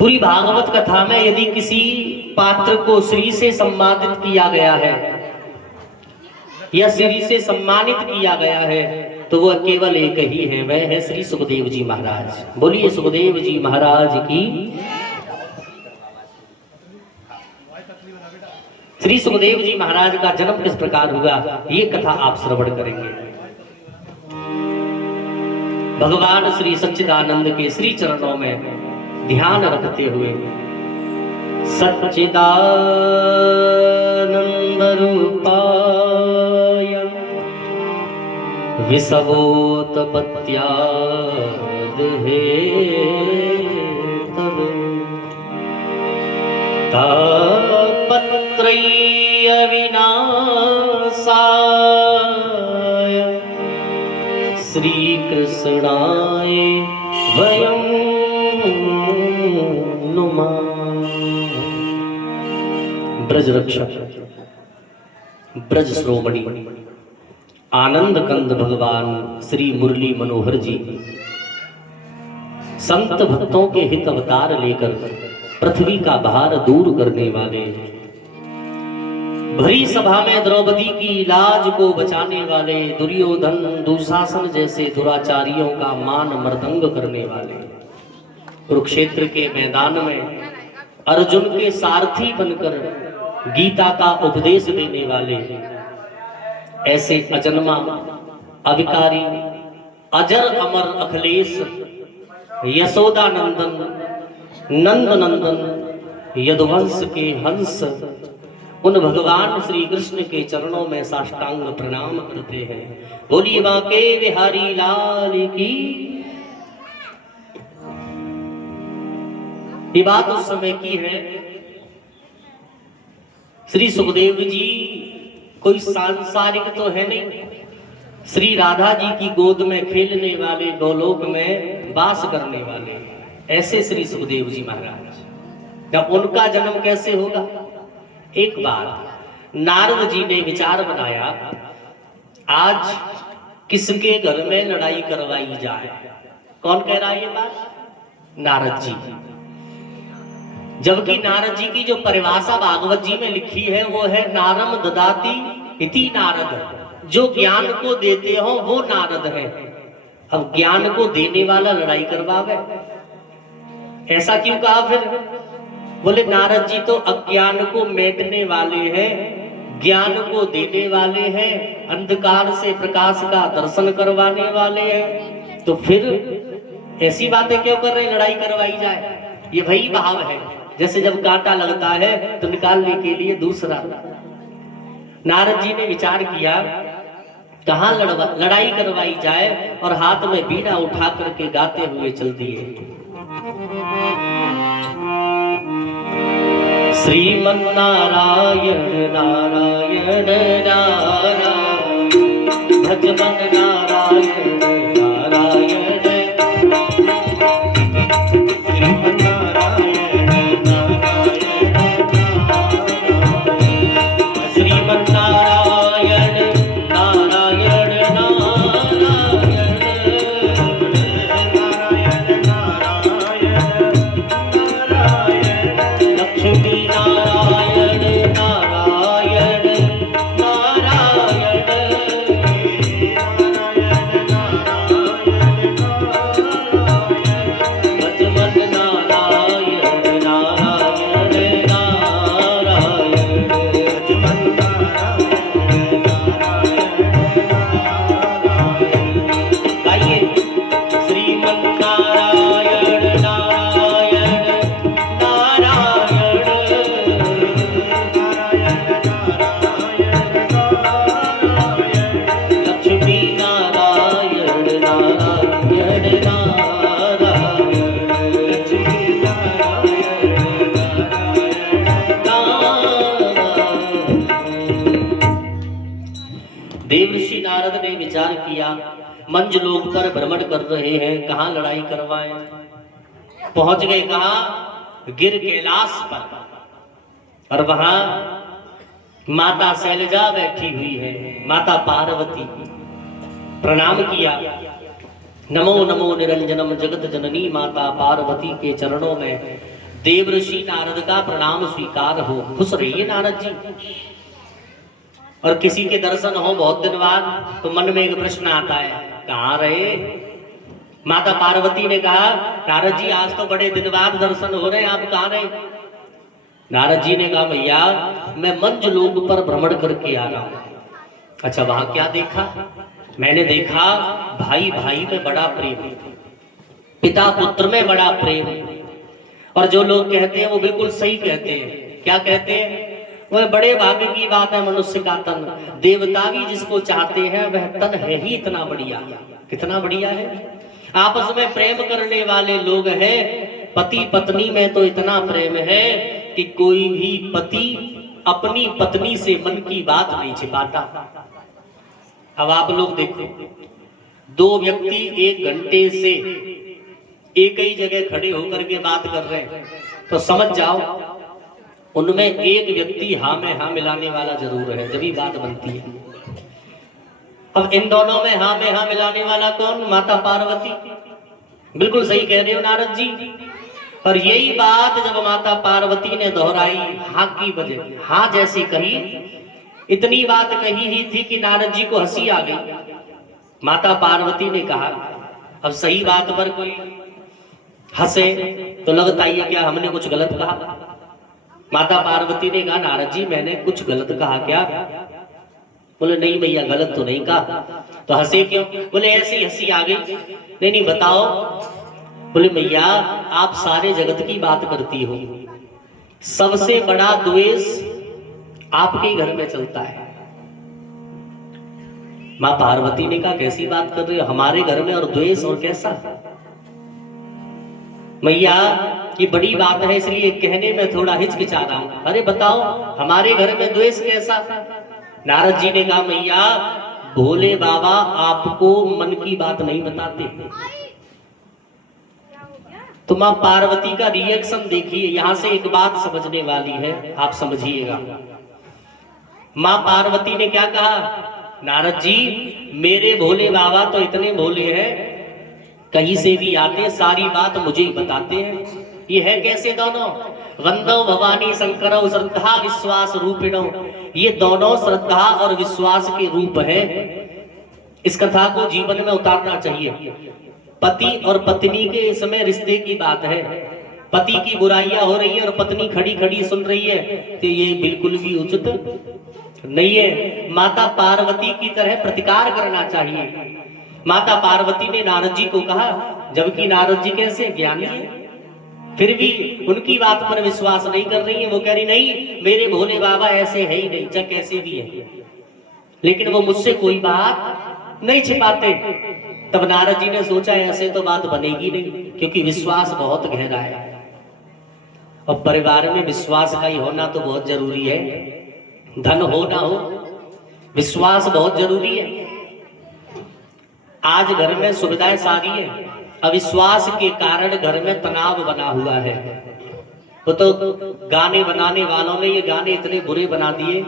पूरी भागवत कथा में यदि किसी पात्र को श्री से सम्मानित किया गया है या श्री से सम्मानित किया गया है तो वह केवल एक ही है, वह है श्री सुखदेव जी महाराज। बोलिए सुखदेव जी महाराज की। श्री सुखदेव जी महाराज का जन्म किस प्रकार हुआ ये कथा आप श्रवण करेंगे। भगवान श्री सच्चिदानंद के श्री चरणों में ध्यान रखते हुए सच्चिदानंद रूपाय विसवोत्पत्त्यादिहेतवे तापत्रय्य विनाशाय श्री कृष्णाय वयं नुमः। ब्रज रक्षक ब्रज श्रोमणी आनंद कंद भगवान श्री मुरली मनोहर जी संत भक्तों के हित अवतार लेकर पृथ्वी का भार दूर करने वाले, भरी सभा में द्रौपदी की लाज को बचाने वाले, दुर्योधन दुशासन जैसे दुराचारियों का मान मर्दंग करने वाले, कुरुक्षेत्र के मैदान में अर्जुन के सारथी बनकर गीता का उपदेश देने वाले, ऐसे अजन्मा अविकारी अजर अमर अखिलेश यशोदा नंदन नंद नंदन यदुवंश के हंस उन भगवान श्री कृष्ण के चरणों में साष्टांग प्रणाम करते हैं। बोलिए बांके बिहारी लाल की। ये बात उस समय की है, श्री सुखदेव जी कोई सांसारिक तो है नहीं, श्री राधा जी की गोद में खेलने वाले, गोलोक में वास करने वाले, ऐसे श्री सुखदेव जी महाराज। जब उनका जन्म कैसे होगा? एक बार नारद जी ने विचार बनाया, आज किसके घर में लड़ाई करवाई जाए। कौन कह रहा है ये बात? नारद जी। जबकि नारद जी की जो परिभाषा भागवत जी में लिखी है वो है नारम ददाति इति नारद, जो ज्ञान को देते हो वो नारद है। अब ज्ञान को देने वाला लड़ाई करवावे, ऐसा क्यों कहा? फिर बोले नारद जी तो अज्ञान को मेटने वाले हैं, ज्ञान को देने वाले हैं, अंधकार से प्रकाश का दर्शन करवाने वाले हैं, तो फिर ऐसी बातें क्यों कर रहे, लड़ाई करवाई जाए। ये वही भाव है जैसे जब कांटा लगता है तो निकालने के लिए दूसरा। नारद जी ने विचार किया कहां लड़ाई करवाई जाए और हाथ में बीड़ा उठा करके गाते हुए चल दिए। श्रीमन्नारायण नारायण नारायण भजमन नारायण नारायण देवर्षि नारद ने विचार किया, मंज लोक पर भ्रमण कर रहे हैं, कहां लड़ाई करवाएं। पहुंच गए कहां? गिर कैलाश पर, और वहां माता शैलजा बैठी हुई है, माता पार्वती। प्रणाम किया, नमो नमो निरंजनम जगत जननी माता पार्वती के चरणों में देवर्षि नारद का प्रणाम स्वीकार हो। खुश रहिए नारद जी। और किसी के दर्शन हो बहुत दिन बाद तो मन में एक प्रश्न आता है, कहाँ रहे? माता पार्वती ने कहा, नारद जी आज तो बड़े दिन बाद दर्शन हो रहे हैं, आप कहाँ रहे? नारद जी ने कहा, भैया मैं मंज लोक पर भ्रमण करके आ रहा हूं। अच्छा, वहां क्या देखा? मैंने देखा भाई भाई में बड़ा प्रेम, पिता पुत्र में बड़ा प्रेम। और जो लोग कहते हैं वो बिल्कुल सही कहते हैं। क्या कहते हैं? वह बड़े भाग्य की बात है मनुष्य का तन, देवता भी जिसको चाहते हैं वह तन है ही इतना बढ़िया। कितना बढ़िया है? आपस में प्रेम करने वाले लोग हैं। पति पत्नी में तो इतना प्रेम है कि कोई भी पति अपनी पत्नी से मन की बात नहीं छिपाता। अब आप लोग देखो, दो व्यक्ति 1 घंटे से एक ही जगह खड़े होकर के बात कर रहे हैं तो समझ जाओ उनमें एक व्यक्ति हाँ में हाँ मिलाने वाला जरूर है, जब भी बात बनती है। अब इन दोनों में हाँ मिलाने वाला कौन? माता पार्वती। बिल्कुल सही कह रहे हो नारद जी। और यही बात जब माता पार्वती ने दोहराई, हाँ की वजह हाँ जैसी कही, इतनी बात कही ही थी कि नारद जी को हंसी आ गई। माता पार्वती ने कहा, अब सही बात पर कोई हंसे तो लगता ही है क्या हमने कुछ गलत कहा? माता पार्वती ने कहा, नारद जी मैंने कुछ गलत कहा क्या? बोले नहीं भैया गलत तो नहीं कहा। तो हंसे क्यों? बोले ऐसी हंसी आ गई। नहीं बताओ। बोले भैया आप सारे जगत की बात करती हो, सबसे बड़ा द्वेष आपके घर में चलता है। मां पार्वती ने कहा, कैसी बात कर रहे हो? हमारे घर में और द्वेष और कैसा? मैया ये बड़ी बात है इसलिए कहने में थोड़ा हिचकिचा रहा हूं। अरे बताओ हमारे घर में द्वेष कैसा? नारद जी ने कहा, मैया भोले बाबा आपको मन की बात नहीं बताते। तो मां पार्वती का रिएक्शन देखिए, यहां से एक बात समझने वाली है, आप समझिएगा। मां पार्वती ने क्या कहा? नारद जी मेरे भोले बाबा तो इतने भोले हैं, कहीं से भी आते सारी बात मुझे ही बताते हैं। ये है कैसे दोनों? वंदो भवानी शंकरो श्रद्धा विश्वास रूपिणो। ये दोनों श्रद्धा और विश्वास के रूप है। इस कथा को जीवन में उतारना चाहिए। पति और पत्नी के इसमें रिश्ते की बात है। पति की बुराइयां हो रही है और पत्नी खड़ी खड़ी सुन रही है, तो ये बिल्कुल भी उचित नहीं है। माता पार्वती की तरह प्रतिकार करना चाहिए। माता पार्वती ने नारद जी को कहा, जबकि नारद जी कैसे ज्ञानी है, फिर भी उनकी बात पर विश्वास नहीं कर रही है। वो कह रही नहीं मेरे भोले बाबा ऐसे है ही नहीं, चाहे कैसे भी है, लेकिन वो मुझसे कोई बात नहीं छिपाते। तब नारद जी ने सोचा ऐसे तो बात बनेगी नहीं, क्योंकि विश्वास बहुत गहरा है और परिवार में विश्वास का ही होना तो बहुत जरूरी है। धन हो ना हो, विश्वास बहुत जरूरी है। आज घर में सुविधाएं सारी है, अविश्वास के कारण घर में तनाव बना हुआ है। तो गाने बनाने वालों ने ये गाने इतने बुरे बना दिए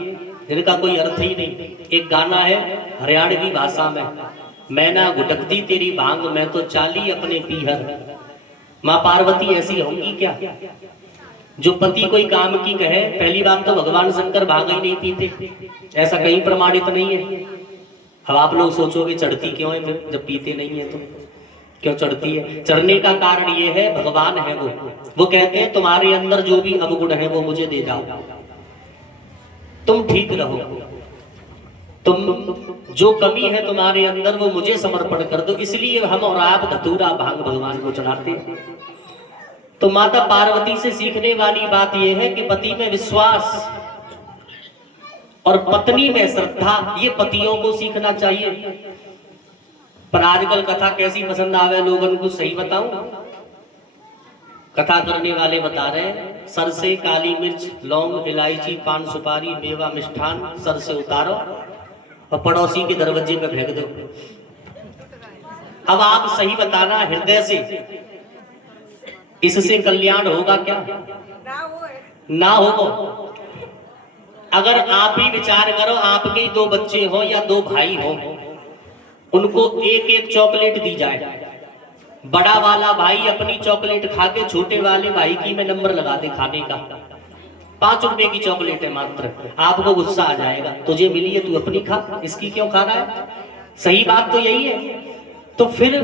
जिनका कोई अर्थ ही नहीं। एक गाना है हरियाणवी भाषा में, मैना गुटकती तेरी भांग में तो चाली अपने पीहर। मां पार्वती ऐसी होंगी क्या? जो पति कोई काम की कहे, पहली बात तो भगवान शंकर भांग ही नहीं पीते, ऐसा कहीं प्रमाणित नहीं है। अब आप लोग सोचोगे चढ़ती क्यों है फिर, जब पीते नहीं है तो क्यों चढ़ती है? चढ़ने का कारण ये है भगवान है वो कहते हैं तुम्हारे अंदर जो भी अवगुण है वो मुझे दे जाओ, तुम ठीक रहो, तुम जो कमी है तुम्हारे अंदर वो मुझे समर्पण कर दो। इसलिए हम और आप धतूरा भांग भगवान को चढ़ाते हैं। तो माता पार्वती से सीखने वाली बात यह है कि पति में विश्वास और पत्नी में श्रद्धा, ये पतियों को सीखना चाहिए। पर आजकल कथा कैसी पसंद आवे लोगों को, सही बताऊं, कथा करने वाले बता रहे हैं सरसे काली मिर्च लौंग इलायची पान सुपारी मेवा मिष्ठान सर से उतारो और पड़ोसी के दरवाजे पे फेंक दो। अब आप सही बताना हृदय से, इससे कल्याण होगा क्या? ना हो। अगर आप ही विचार करो, आपके 2 बच्चे हो या 2 भाई हो, उनको एक एक चॉकलेट दी जाए, बड़ा वाला भाई अपनी चॉकलेट खा के छोटे वाले भाई की में नंबर लगा दे खाने का। 5 रुपए की चॉकलेट है मात्र, आपको गुस्सा आ जाएगा, तुझे मिली है तू अपनी खा, इसकी क्यों खा रहा है? सही बात तो यही है। तो फिर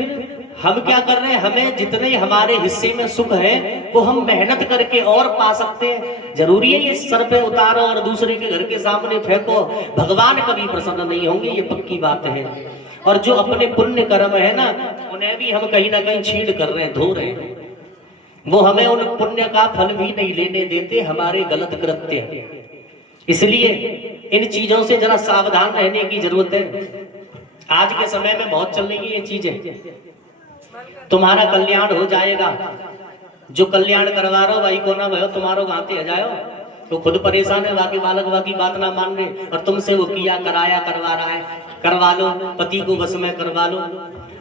हम क्या कर रहे हैं, हमें जितने हमारे हिस्से में सुख है वो हम मेहनत करके और पा सकते हैं। जरूरी है ये सर पे उतारो और दूसरे के घर के सामने फेंको, भगवान कभी प्रसन्न नहीं होंगे, ये पक्की बात है। और जो अपने पुण्य कर्म है ना, उन्हें भी हम कहीं ना कहीं छीड़ कर रहे हैं, धो रहे हैं, वो हमें उन पुण्य का फल भी नहीं लेने देते, हमारे गलत कृत्य। इसलिए इन चीजों से जरा सावधान रहने की जरूरत है। आज के समय में बहुत चल रही है ये चीजें। तुम्हारा कल्याण हो जाएगा, जो कल्याण करवा रहे हो भाई को ना भयो तुम्हारो गाते आ जाओ, तो खुद परेशान है, बाकी बालक बाकी बात ना मान रहे, और तुमसे वो किया कराया करवा रहा है, करवा लो, पति को बस में करवा लो।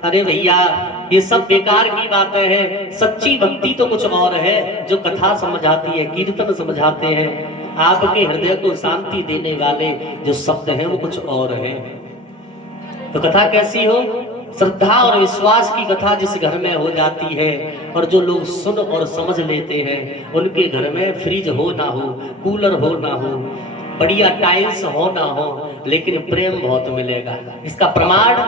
अरे भैया ये सब बेकार की बातें हैं। सच्ची भक्ति तो कुछ और है, जो कथा समझाती है, कीर्तन समझाते हैं, आपके हृदय को शांति देने वाले जो शब्द हैं वो कुछ और हैं। तो कथा कैसी हो? श्रद्धा और विश्वास की कथा जिस घर में हो जाती है, और जो लोग सुन और समझ लेते हैं, उनके घर में फ्रिज हो ना हो, कूलर हो ना हो, बढ़िया टाइल्स हो ना हो, लेकिन प्रेम बहुत मिलेगा। इसका प्रमाण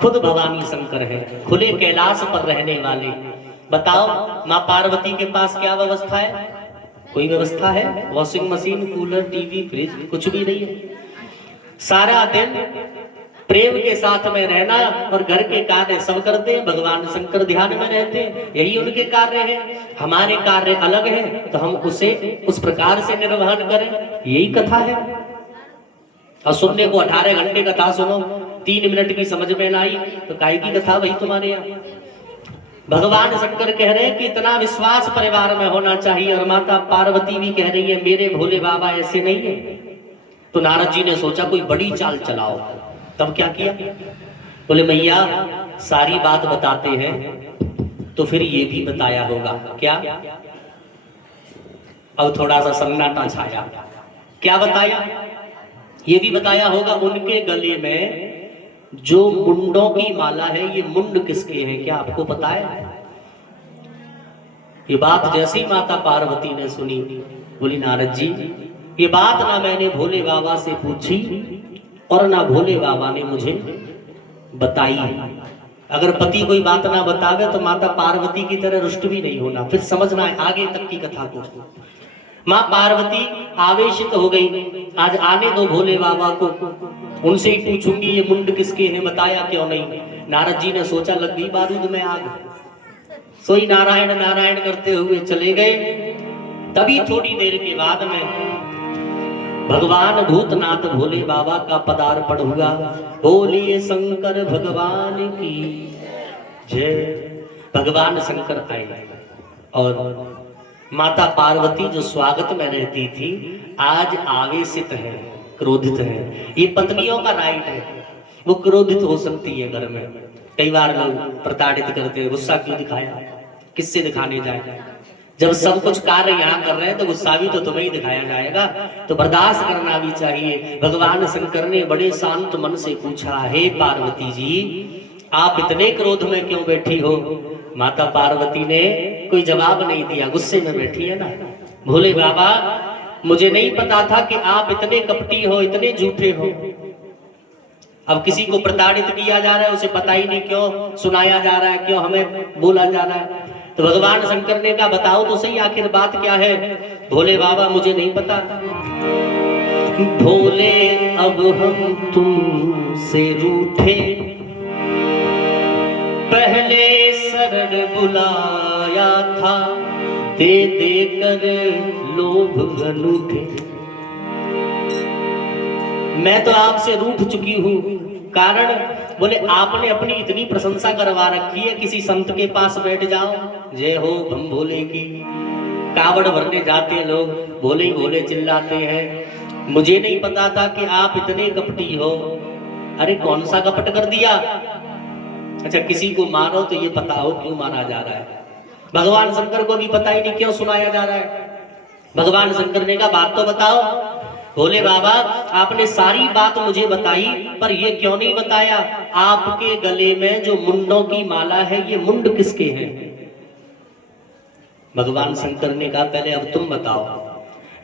खुद भवानी शंकर है, खुले कैलाश पर रहने वाले। बताओ माँ पार्वती के पास क्या व्यवस्था है? कोई व्यवस्था है? Washing machine, cooler, TV, fridge कुछ भी नहीं है। सारा दिन प्रेम के साथ में रहना और घर के कार्य सब करते हैं, भगवान शंकर ध्यान में रहते हैं, यही उनके कार्य है। हमारे कार्य अलग है, तो हम उसे उस प्रकार से निर्वहन करें, यही कथा है। और सुनने को 18 घंटे कथा सुनो, 3 मिनट की समझ में ना आई तो काहे की कथा वही तुम्हारे यहाँ। भगवान शंकर कह रहे हैं कि इतना विश्वास परिवार में होना चाहिए, और माता पार्वती भी कह रही है मेरे भोले बाबा ऐसे नहीं है। तो नारद जी ने सोचा कोई बड़ी चाल चलाओ। तब क्या किया? बोले मैया सारी बात बताते हैं तो फिर ये भी बताया होगा। क्या? अब थोड़ा सा सन्नाटा छाया। क्या बताया? ये भी बताया होगा उनके गले में जो मुंडों की माला है, ये मुंड किसके हैं, क्या आपको पता है? ये बात जैसे ही माता पार्वती ने सुनी, बोली नारद जी ये बात ना मैंने भोले बाबा से पूछी और ना भोले बाबा ने मुझे बताई। अगर पति कोई बात ना बतावे तो माता पार्वती की तरह रुष्ट भी नहीं होना। फिर समझना है आगे तक की कथा को। माँ पार्वती आवेशित हो गई, आज आने दो भोले बाबा को, उनसे ही पूछूंगी ये मुंड किसके हैं, बताया क्यों नहीं। नारद जी ने सोचा लग गई बारूद में आग, सोई नारायण नारायण करते हुए चले गए। तभी थोड़ी देर के बाद में भगवान भूतनाथ भोले बाबा का पदार्पण हुआ। बोलिए शंकर भगवान की जय। भगवान शंकर आए और माता पार्वती जो स्वागत में रहती थी आज आवेशित है, क्रोधित है। ये पत्नियों का राइट है, वो क्रोधित हो सकती है घर में। कई बार लोग प्रताड़ित करते हैं, गुस्सा क्यों दिखाया, किससे दिखाने जाए? जब सब कुछ कार्य यहाँ कर रहे हैं तो गुस्सा भी तो तुम्हें ही दिखाया जाएगा, तो बर्दाश्त करना भी चाहिए। भगवान शंकर ने बड़े शांत मन से पूछा, हे पार्वती जी आप इतने क्रोध में क्यों बैठी हो? माता पार्वती ने कोई जवाब नहीं दिया, गुस्से में बैठी है ना। भोले बाबा मुझे नहीं पता था कि आप इतने कपटी हो, इतने झूठे हो। अब किसी को प्रताड़ित किया जा रहा है, उसे पता ही नहीं क्यों सुनाया जा रहा है, क्यों हमें बोला जा रहा है। तो भगवान शंकर ने कहा बताओ तो सही आखिर बात क्या है? भोले बाबा मुझे नहीं पता। भोले अब हम तुमसे रूठे, पहले शरण बुलाया था, दे दे कर लोभ अनूठे। मैं तो आपसे रूठ चुकी हूँ, कारण बोले आपने अपनी इतनी प्रशंसा करवा रखी है, किसी संत के पास बैठ जाओ, जय हो बम भोले की, कावड़ भरने जाते लोग भोले ही भोले चिल्लाते हैं। मुझे नहीं पता था कि आप इतने कपटी हो। अरे कौन सा कपट कर दिया? अच्छा किसी को मारो तो ये पता हो क्यों मारा जा रहा है। भगवान शंकर को भी पता ही नहीं क्यों सुनाया जा रहा है। भगवान शंकर ने कहा बात तो बताओ। भोले बाबा आपने सारी बात मुझे बताई, पर ये क्यों नहीं बताया आपके गले में जो मुंडों की माला है ये मुंड किसके हैं? भगवान शंकर ने कहा पहले अब तुम बताओ,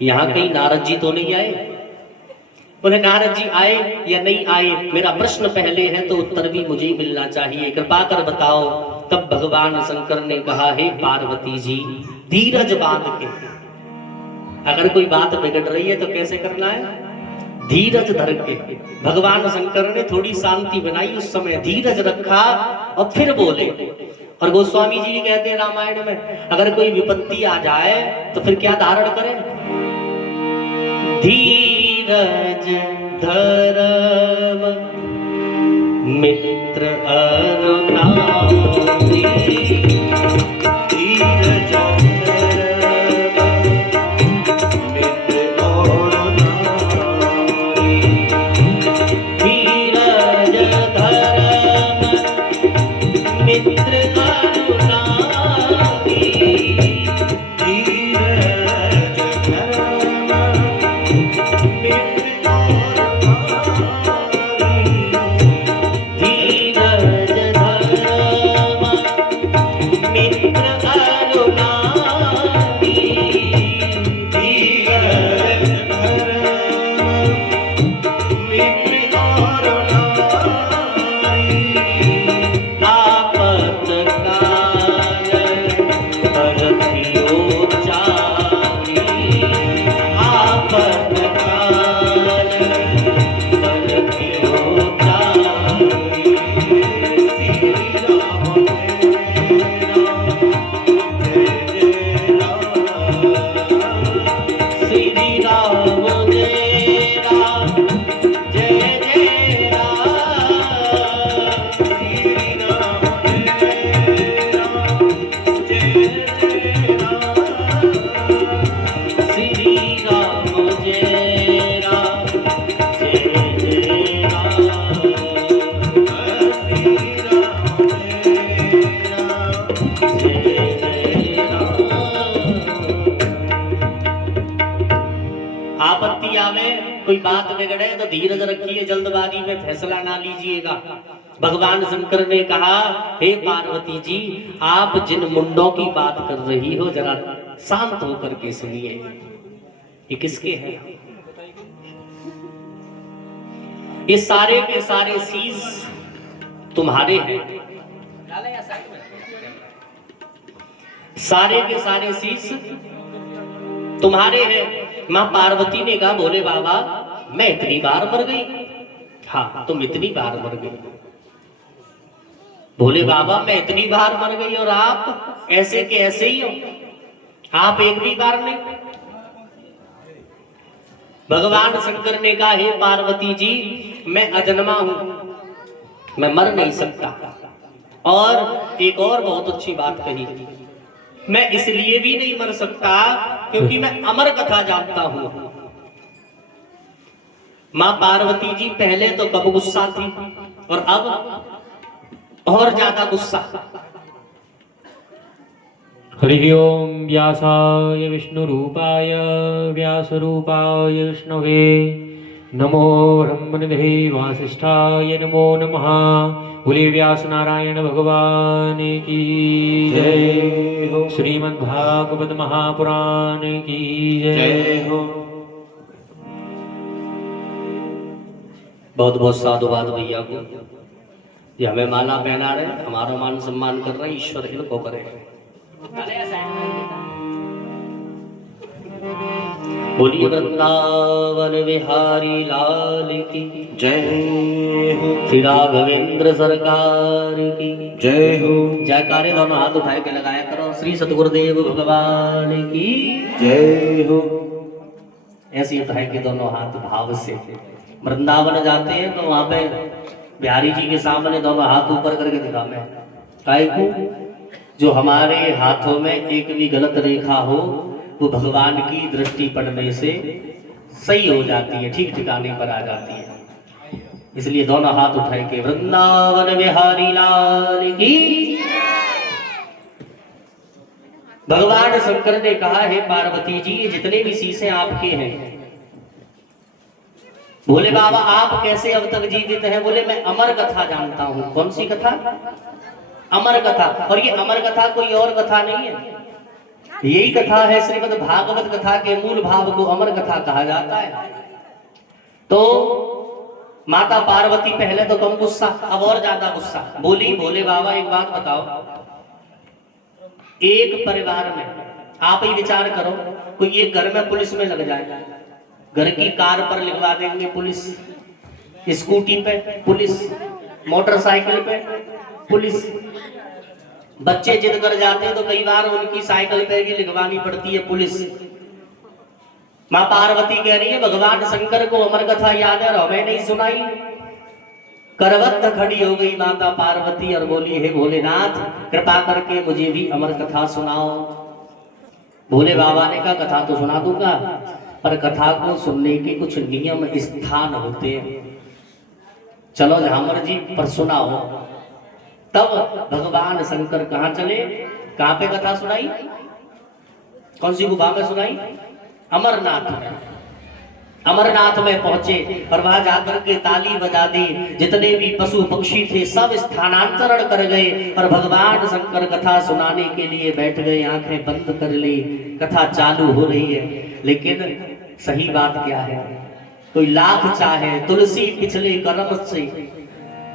यहाँ कहीं नारद जी तो नहीं आए? बोले नारद जी आए या नहीं आए मेरा प्रश्न पहले है तो उत्तर भी मुझे ही मिलना चाहिए, कृपा कर बताओ। तब भगवान शंकर ने कहा हे पार्वती जी धीरज बांध के, अगर कोई बात बिगड़ रही है तो कैसे करना है? धीरज धर के। भगवान शंकर ने थोड़ी शांति बनाई, उस समय धीरज रखा और फिर बोले। और गोस्वामी जी कहते हैं रामायण में अगर कोई विपत्ति आ जाए तो फिर क्या धारण करें? धीरज धरम मित्र अरुणारी, धीरज आपत्ति आवे, कोई बात बिगड़े तो धीरज रखिए, जल्दबाजी में फैसला ना लीजिएगा। भगवान शंकर ने कहा हे पार्वती जी आप जिन मुंडों की बात कर रही हो जरा शांत होकर के सुनिए, ये किसके हैं? ये सारे के सारे शीश तुम्हारे हैं, सारे के सारे शीश तुम्हारे हैं। मां पार्वती ने कहा भोले बाबा मैं इतनी बार मर गई? हाँ तुम इतनी बार मर गई। भोले बाबा मैं इतनी बार मर गई और आप ऐसे के ऐसे ही हो, आप एक भी बार नहीं? भगवान शंकर ने कहा हे पार्वती जी मैं अजन्मा हूं, मैं मर नहीं सकता। और एक और बहुत अच्छी बात कही, मैं इसलिए भी नहीं मर सकता क्योंकि मैं अमर कथा जानता हूं। मां पार्वती जी पहले तो कब गुस्सा थी और अब और ज्यादा गुस्सा। हरि ओम व्यासाय विष्णुरूपाय व्यासरूपाय विष्णवे नमो ब्रह्मनिधे वासिष्ठाय नमो नमः। बोले व्यास नारायण भगवान की जय हो। श्रीमद्भागवत महापुराण की जय हो। बहुत बहुत साधुवाद भैया को, ये हमें माला पहना रहे, हमारा मान सम्मान कर रहे हैं, ईश्वर इनको करे। बोलिए वृंदावन बिहारी लाल की जय हो। श्री राघवेंद्र सरकार की जय हो। जयकारे दोनों हाथ उठाए के लगाया करो। श्री सतगुरुदेव भगवान की जय हो। ऐसे उठाए के दोनों हाथ भाव से। वृंदावन जाते हैं तो वहां पे बिहारी जी के सामने दोनों हाथ ऊपर करके दिखा मैं काहे को, जो हमारे हाथों में एक भी गलत रेखा हो वो भगवान की दृष्टि पड़ने से सही हो जाती है, ठीक ठिकाने पर आ जाती है। इसलिए दोनों हाथ उठाए के वृंदावन बिहारी लाल की। भगवान शंकर ने कहा हे पार्वती जी ये जितने भी शीशे आपके हैं बोले बाबा आप कैसे अब तक जीवित हैं? बोले मैं अमर कथा जानता हूँ। कौन सी कथा? अमर कथा। और ये अमर कथा कोई और कथा नहीं है, यही कथा है श्रीमद् भागवत कथा के मूल भाव को अमर कथा कहा जाता है। तो माता पार्वती पहले तो कम गुस्सा, अब और ज्यादा गुस्सा। बोली बोले बाबा एक बात बताओ, एक परिवार में आप ही विचार करो, कोई एक घर में पुलिस में लग जाए, घर की कार पर लिखवा देंगे पुलिस, स्कूटी पे पुलिस, मोटरसाइकिल पे पुलिस। बच्चे जिद कर जाते हैं तो कई बार उनकी साइकिल पे भी लिखवानी पड़ती है पुलिस। माँ पार्वती कह रही है भगवान शंकर को अमर कथा याद है और हमें नहीं सुनाई। करवत खड़ी हो गई माता पार्वती और बोली हे भोलेनाथ कृपा करके मुझे भी अमर कथा सुनाओ। भोले बाबा ने कहा कथा तो सुना दूंगा, पर कथा को सुनने के कुछ नियम स्थान होते हैं, चलो झामर जी पर सुनाओ। तब भगवान शंकर कहाँ चले, कहाँ पे कथा सुनाई? कौन सी गुफा में सुनाई? अमरनाथ में। अमरनाथ में पहुंचे और वहां जाकर के ताली बजा दी, जितने भी पशु पक्षी थे सब स्थानांतरण कर गए और भगवान शंकर कथा सुनाने के लिए बैठ गए। आंखें बंद कर ली, कथा चालू हो रही है। लेकिन सही बात क्या है, कोई लाख चाहे तुलसी पिछले कर्म से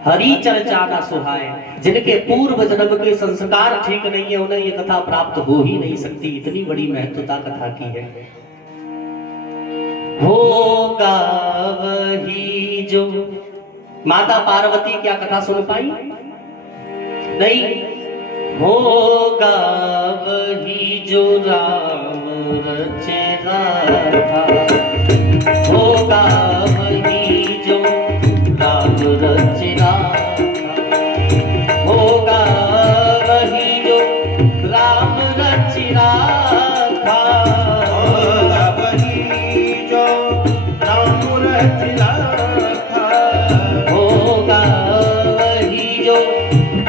हरी चर्चा न सुहाए। जिनके पूर्व जन्म के संस्कार ठीक नहीं है उन्हें ये कथा प्राप्त हो ही नहीं सकती। इतनी बड़ी महत्वता कथा की है। होगा वही जो, माता पार्वती क्या कथा सुन पाई? नहीं। होगा वही जो राम रचेगा था, होगा वही जो राम रचेगा था, होगा वही जो राम रचेगा था, होगा वही जो राम रचेगा था, होगा वही जो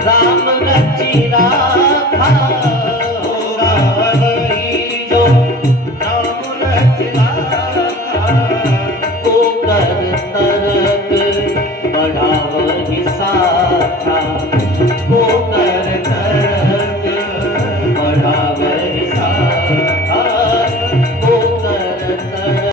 राम रचेगा था, होगा वही जो राम रचेगा था। को कर तरक बढ़ाव हिस्सा था,